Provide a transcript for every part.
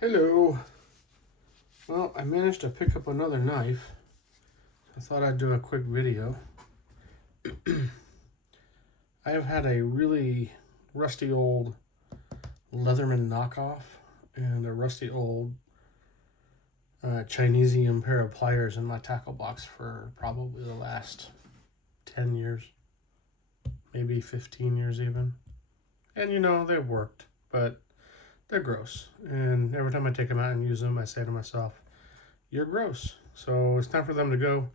Hello. Well, I managed to pick up another knife. I thought I'd do a quick video. I have had a really rusty old Leatherman knockoff and a rusty old Chinesium pair of pliers in my tackle box for probably the last 10 years, maybe 15 years even. And you know, they've worked, but they're gross. And every time I take them out and use them, I say to myself, you're gross. So it's time for them to go.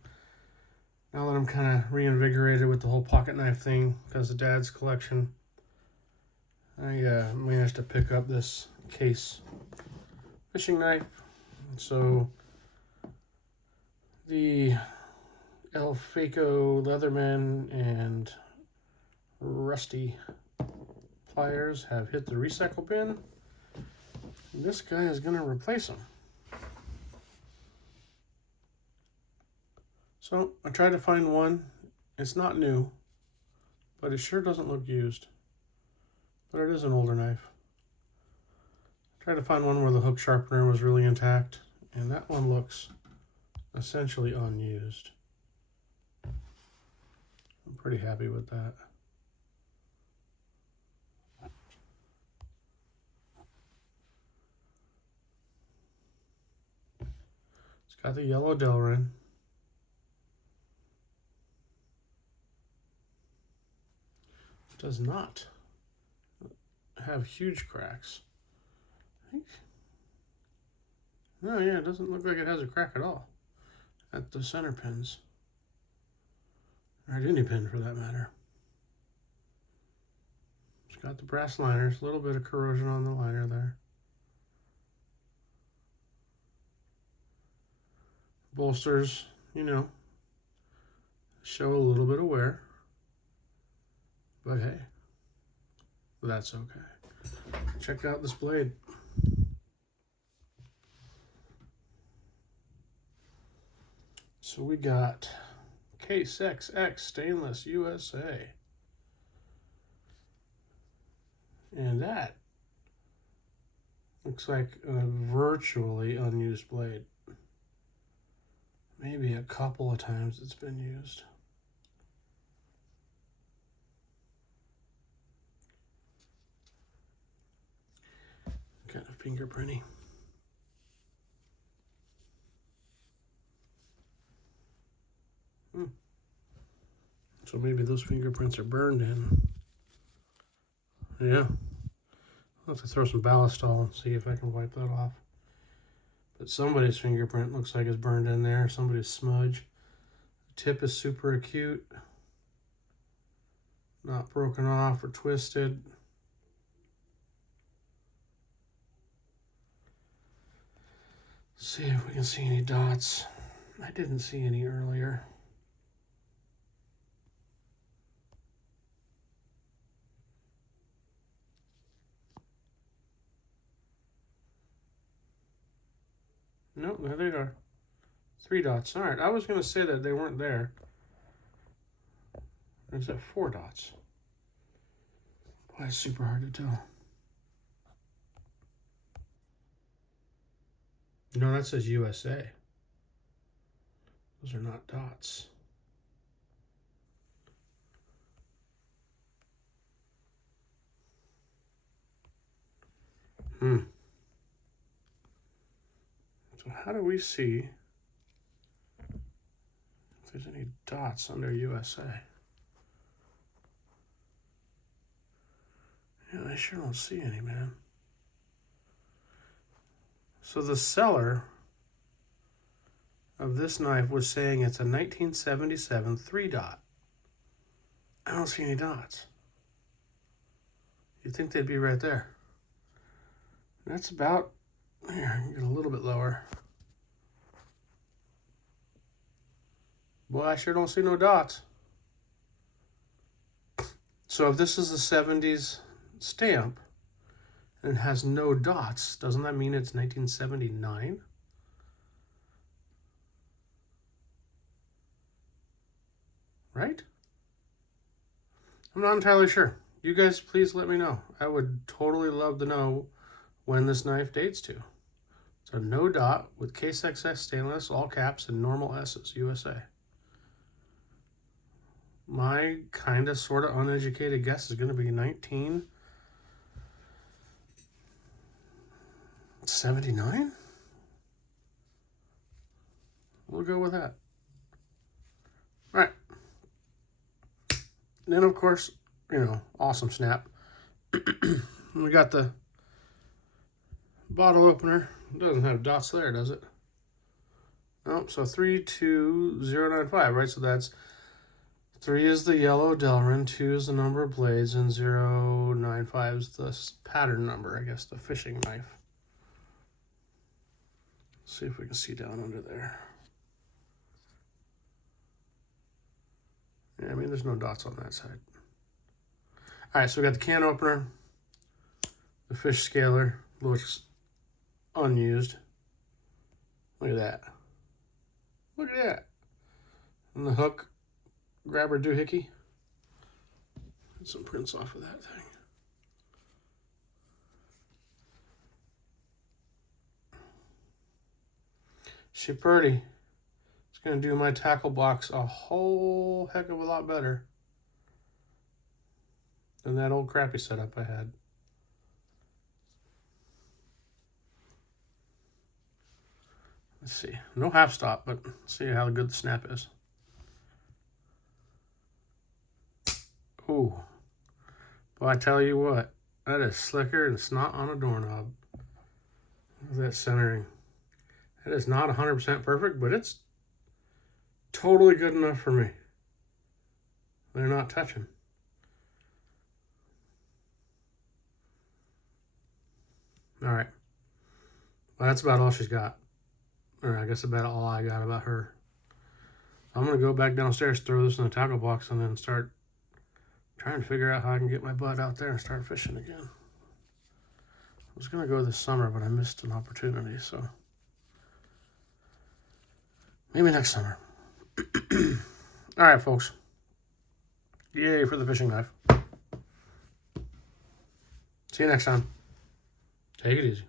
Now that I'm kind of reinvigorated with the whole pocket knife thing because of Dad's collection, I managed to pick up this Case fishing knife. So the El Faco Leatherman and Rusty pliers have hit the recycle bin. And this guy is going to replace them. So I tried to find one. It's not new, but it sure doesn't look used. But it is an older knife. I tried to find one where the hook sharpener was really intact, and that one looks essentially unused. I'm pretty happy with that. It's got the yellow Delrin. It does not have huge cracks. I think. No, yeah, it doesn't look like it has a crack at all at the center pins. Or at any pin for that matter. It's got the brass liners, a little bit of corrosion on the liner there. Bolsters, you know, show a little bit of wear. But hey, that's okay. Check out this blade. So we got Case XX Stainless USA. And that looks like a virtually unused blade. Maybe a couple of times it's been used. Kind of fingerprinty. So maybe those fingerprints are burned in. Yeah. I'll have to throw some Ballistol and see if I can wipe that off. But somebody's fingerprint looks like it's burned in there. Somebody's smudge. The tip is super acute. Not broken off or twisted. See if we can see any dots. I didn't see any earlier. No, there they are. 3 dots. All right, I was going to say that they weren't there. There's that 4 dots. Boy, it's super hard to tell. No, that says USA. Those are not dots. So how do we see if there's any dots under USA? Yeah, I sure don't see any, man. So the seller of this knife was saying it's a 1977 3-dot. I don't see any dots. You'd think they'd be right there. That's about, here, get a little bit lower. Boy, I sure don't see no dots. So if this is a 70s stamp and it has no dots, doesn't that mean it's 1979? Right? I'm not entirely sure. You guys please let me know. I would totally love to know when this knife dates to. So no dot with Case XS stainless, all caps, and normal S's, USA. My kind of sort of uneducated guess is going to be 1979. We'll go with that. All right. Then, of course, awesome snap. We got the bottle opener. It doesn't have dots there, does it? Nope. So 32095, right? So that's 3 is the yellow Delrin, 2 is the number of blades, and 095 is the pattern number, I guess, the fishing knife. Let's see if we can see down under there. Yeah, I mean, there's no dots on that side. All right, so we got the can opener, the fish scaler, looks unused. Look at that. Look at that. And the hook grabber doohickey. Get some prints off of that thing. Shipperty. It's going to do my tackle box a whole heck of a lot better than that old crappy setup I had. Let's see. No half stop, but let's see how good the snap is. Ooh. Well, I tell you what, that is slicker than snot on a doorknob. Look at that centering. It is not 100% perfect, but it's totally good enough for me. They're not touching. All right. Well, that's about all she's got. Or I guess about all I got about her. I'm going to go back downstairs, throw this in the tackle box, and then start trying to figure out how I can get my butt out there and start fishing again. I was going to go this summer, but I missed an opportunity, so maybe next summer. All right, folks. Yay for the fishing knife. See you next time. Take it easy.